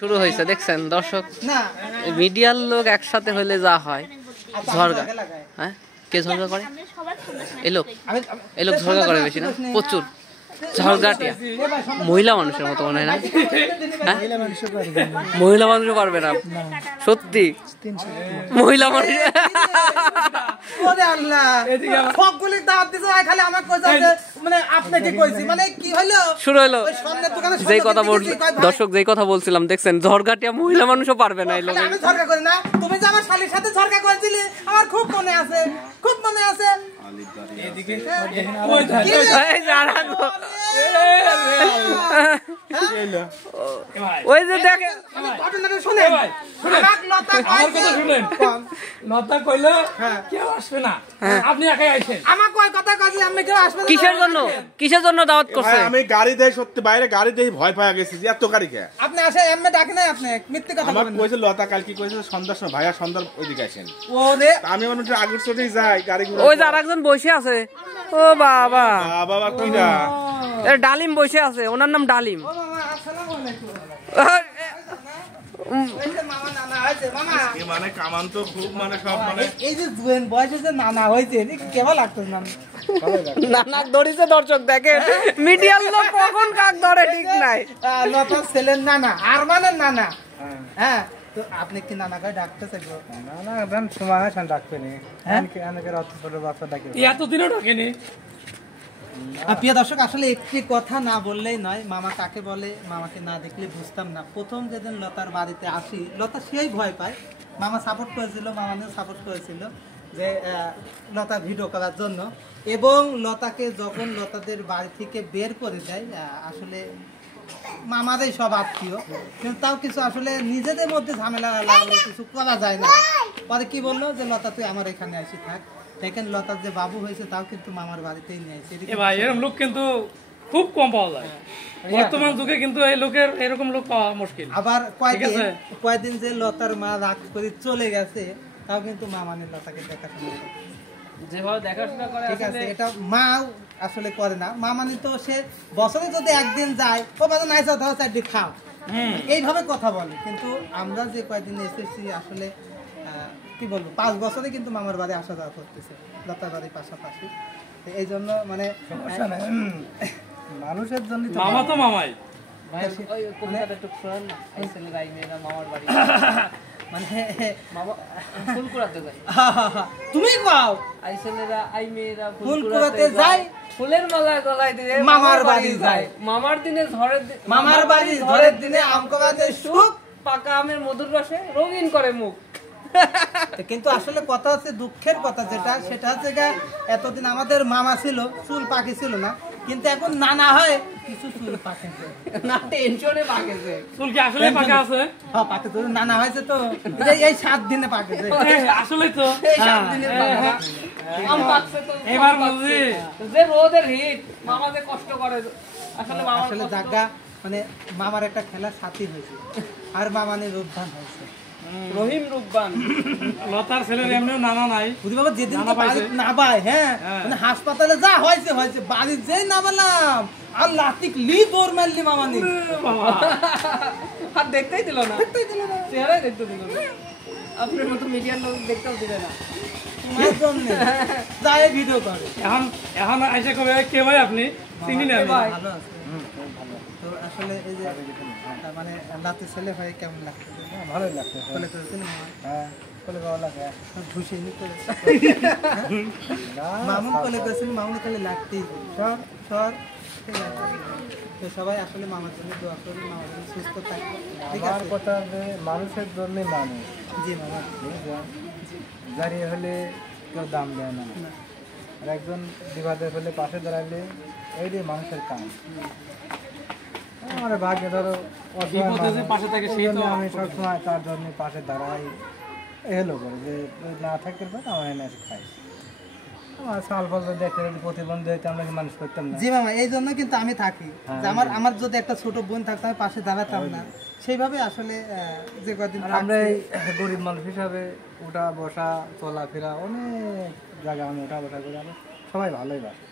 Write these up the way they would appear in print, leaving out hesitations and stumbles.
শুরু হয়েছে দেখছেন দর্শক, মিডিয়ার লোক একসাথে হলে যা হয় ঝগড়া। হ্যাঁ, কে ঝগড়া করে? এই লোক ঝগড়া করে বেশি না, প্রচুর ঝগড়াটিয়া। মহিলা মানুষের মতো মনে হয় না? মহিলা মানুষও পারবে না সত্যি। মহিলা মানুষ শুরু হলো যেই কথা বল, দর্শক যেই কথা বলছিলাম দেখছেন, ঝগড়াটিয়া মহিলা মানুষও পারবে না। এই লোক তুমি যে আমার শালীর সাথে ঝগড়া করেছিলে আমার খুব মনে আছে, খুব মনে আছে। ওই যে দেখেন কিসের জন্য দাওয়াত করছে? আমি গাড়ি দেই, সত্যি বাইরে গাড়ি দেই, ভয় পাওয়া গেছি যে এত গাড়ি কে আপনি আসে এমনি ডাকে না, আপনি মিথ্যে কথা বলেন। কইছে লতা কালকে কইছে সন্ধ্যার সময়, ভাইয়া সন্ধ্যার ওইদিকে আসেন। আমি মনে হচ্ছে আগের চোটেই যাই গাড়িগুলো। ওই যে আরেকজন বসে আছে, ও বাবা বাবা কিরা ডালিম বসে আছে, ওনার নাম ডালিম। মানে কামান তো খুব, মানে সব, মানে এই যে জুয়েন বয়সে যে নানা হয়েছে কেমন লাগতো? নানা ধরিছে দর্শক দেখে, মিডিয়ার লোক কখন কাক ধরে ঠিক নাই। লতার ছেলের নানা, আর মানে নানা। হ্যাঁ, তো আপনি কি নানাকে ডাকতে চাইবো? না একদম সময় হয় ডাকবে নি, এতদিনও ডাকেনি। প্রিয় দর্শক, আসলে একটি কথা না বললেই নয়, মামা কাকে বলে মামাকে না দেখলে বুঝতাম না। প্রথম যেদিন লতার বাড়িতে আসি, লতা সেই ভয় পায়। মামা সাপোর্ট করেছিল, মামাকেও সাপোর্ট করেছিল যে লতা ভিডিও করার জন্য। এবং লতাকে যখন লতাদের বাড়ি থেকে বের করে দেয়, আসলে মামারই সব আত্মীয়, কিন্তু তাও কিছু আসলে নিজেদের মধ্যে ঝামেলা লাগলে কিছু করা যায় না। পরে কি বললো যে লতা তুই আমার এখানে আসি থাক। দেখেন লতার যে বাবু হয়েছে তাও কিন্তু মামার বাড়িতেই নিয়ে আসে। ভাই এরকম লোক কিন্তু খুব কম পাওয়া যায় বর্তমান যুগে, কিন্তু এই লোকের এরকম লোক পাওয়া মুশকিল। আবার কয়েকদিন যে লতার মা রাগ করে চলে গেছে, তাও কিন্তু মামানের লতাকে দেখাশোনা করে, যেভাবে দেখাশোনা করে। ঠিক আছে, এটা মা আসলে করে না। মামানি তো সে বছরে যদি একদিন যায়, ও বাবা নাইসা ধরো চারটি খাও, এইভাবে কথা বলে। কিন্তু আমরা যে কয়েকদিন এসেছি আসলে কি বলবো, 5 বছরে কিন্তু মামার বাড়ি আসা যাওয়া করতেছে, লতার বাড়ির পাশাপাশি। এই জন্য মানে মানুষের জন্য মামা তো মামাই। তুমি কও ফুলকুড়াতে যাই, ফুলের মালা গলায় দিয়ে মামার বাড়ি যায়। মামার দিনে মামার বাড়ি ঝড়ের দিনে আম কবাতে সুখ, পাকা আমের মধুর রসে রঙিন করে মুখ। কিন্তু আসলে কথা হচ্ছে দুঃখের কথা, যেটা সেটা হচ্ছে এতদিন আমাদের মামা ছিল, চুল পাকি ছিল না, কিন্তু এখন নানা হয় কিছু চুল পাকেছে না, টেনশনে পাকেছে। চুল কি আসলে পাকা আছে? হ্যাঁ পাকেছে, নানা হয়েছে তো এই 7 দিনে পাকেছে। আসলে তো এই 7 দিনে পাকা আম পাকছে তো এবার বুঝি যে রোদের হিট মামা যে কষ্ট করে। আসলে জায়গা মানে মামার একটা খেলার সাথী হয়েছে, আর মামানের রূপবান হয়েছে, রহিম রূপবান। লতার ছেলের এমনি নানা নাই, বাবা যেদিন না পাই, হ্যাঁ মানে হাসপাতালে যা হয়েছে হয়েছে, বাড়ি যে না বললাম আর লাতিক লি দৌড় মারলি মামানি, আর দেখতেই দিল না, চেহারাই দেখতে দিল না। আপনার মতো মিডিয়ার লোক দেখতেও দিবে না, যাই ভিডিও করে। এখন আইসা কবে কে ভাই আপনি চিনি না? ভালো আছে, তো আসলে এই যে মানে লাতি ছেলে হয়ে কেমন লাগছে? ভালোই লাগছে। কোলে করেছিল? হ্যাঁ কোলে ভালো লাগে। ঘুষিনি করেছে মামুন কোলে করেছিল, মামুন কোলে লাগতেই সর সর। তো সবাই আসলে মামার জন্য দোয়া করি, মামার জন্য সুস্থ থাকবে। আমার কথা যে মানুষের জন্য মানুষ, জি মামা, দাঁড়িয়ে হলে কেউ দাম দেয় না, আর একজন বিবাদে হলে পাশে দাঁড়ালে এইটাই মানুষের কাজ। আমার ভাগ্যে ধরো পাশে থাকে, সেই তো আমি সবসময় তার জন্য পাশে দাঁড়াই। এলো করে যে না থাকতে পারে আমার এনে এসে খাই। আমার সাল ফল দেখতে প্রতিবন্ধী হইতে আমরা মানুষ করতাম না। জি মামা, এই জন্য কিন্তু আমি থাকি, আমার যদি একটা ছোট বোন থাকতো আমি পাশে দাঁড়াতাম না। সেইভাবে আসলে যে কদিন আমরা গরিব মানুষ হিসাবে উঠা বসা চলাফেরা অনেক জায়গা আমি উঠা বসা করি, আমরা সবাই ভালোই বাসে।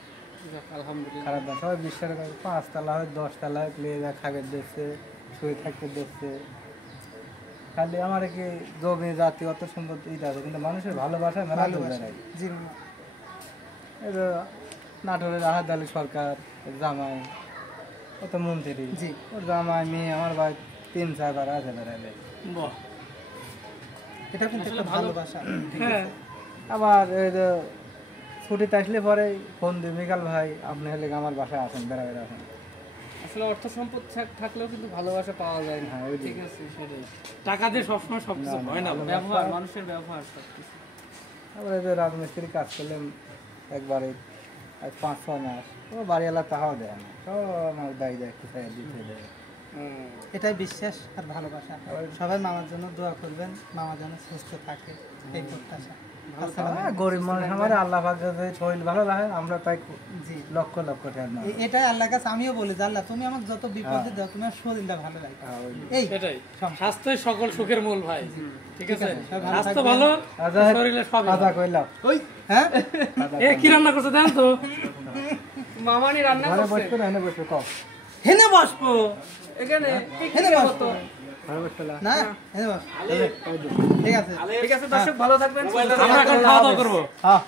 আলহামদুলিল্লাহ, খারাপ না, সবাই বিশ্বাস করে 5 তলা হয় 10 তলা হয়, প্লেয়ে খাবার দিচ্ছে, শুয়ে থাকতে দিচ্ছে, খালি আমার কি জমি জাতি অত সুন্দর ঈদ আছে, কিন্তু মানুষের ভালোবাসা মেলা নাই। জি মামা। এই যে নাটোরের আহাদ আলী সরকার জামাই, অত মন্ত্রী, জি ওর জামাই মেয়ে আমার ভাই 3-4 আছে বেড়ালে। বাহ, এটা কিন্তু একটা ভালোবাসা। হ্যাঁ আবার এই যে ছুটিতে আসলে পরে ফোন দিই, মিকাল ভাই আপনি হলে আমার বাসায় আসেন, বেড়াবেড় আসেন। আসলে অর্থ সম্পদ থাকলেও কিন্তু ভালোবাসা পাওয়া যায় না। হ্যাঁ, ওই ঠিক আছে, সেটাই। টাকা দিয়ে সবসময় সবকিছু হয় না। ব্যবহার, মানুষের ব্যবহার সবকিছু। আবার এই যে রাজমিস্ত্রি কাজ করলেন একবারে 5-6 মাস, ও বাড়িওয়ালা তাহাও দেয় না, সব আমার দায়ী দেয়, একটু চাই দিতে দেয়। এটাই বিশ্বাস আর ভালোবাসা। সবাই মামার জন্য দোয়া করবেন, মামা যেন সুস্থ থাকে, এই প্রত্যাশা। গরিব মানুষ আমার আল্লাহ পাক যদি শরীর ভালো রাখে, আমরা তাই জি লক্ষ লক্ষ টাকা না। এটাই আল্লাহর কাছে আমিও বলি যে আল্লাহ তুমি আমাকে যত বিপদে দাও, তুমি আমার শরীরটা ভালো রাখো। এই সেটাই, স্বাস্থ্যই সকল সুখের মূল ভাই। ঠিক আছে, সবাই ভালো স্বাস্থ্য থাকবেন। ভালো, আচ্ছা, শরীরে সব খাওয়া কইলাম হ্যাঁ এ কি রান্না করছে দেন তো। মামানি রান্না ঘরে করছে। বসবে না, এনে বসবে কম হেনে বসবো, এখানে হেনে বসবো ঘরে বসবে না। না, হেনে বস। ঠিক আছে ঠিক আছে দর্শক, ভালো থাকবেন। আমরা এখন খাওয়া দাওয়া করবো। হ্যাঁ